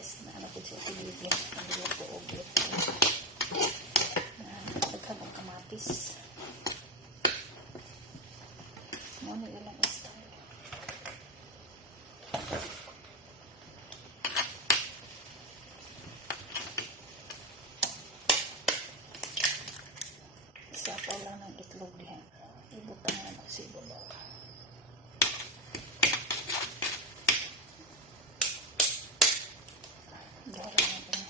guys na ano po siya. Sa video ang luto og na naghabang kamatis. Mo na ilang style isa pa lang ng itlog diha ibutang na ng sibolo Gawin natin.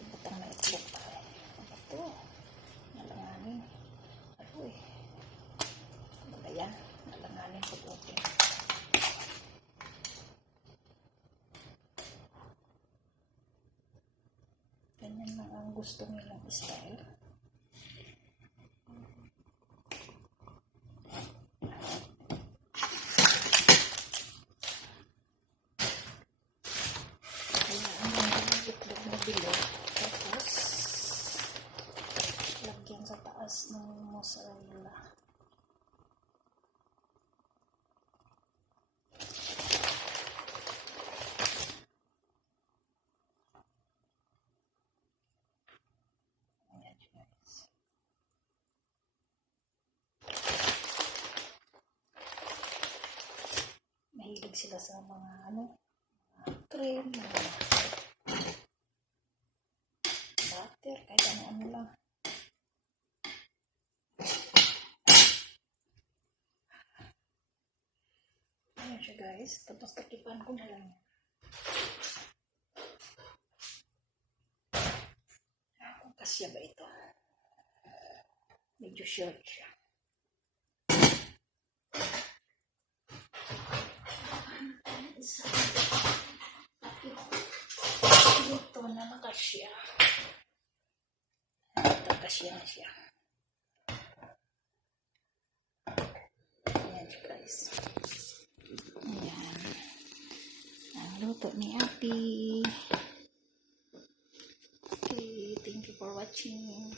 Ibutang na itlog tayo. Ano to? Nalanganin. Ano eh. Ano ba yan? Nalanganin pag open. Ganyan lang ang gusto nilang style. Bilog. Tapos, lagyan sa taas ng mozzarella. Ayan, guys. Mahilig sila sa mga ano, cream, mga butter, kahit ano-ano lang. Ayan siya guys. Tapos takipan ko na lang. Ah, Kung kasya ba ito? Medyo short siya. Ito kasya na siya. Ayan siya guys. Ayan. Ang luto ni Ate. Okay, thank you for watching.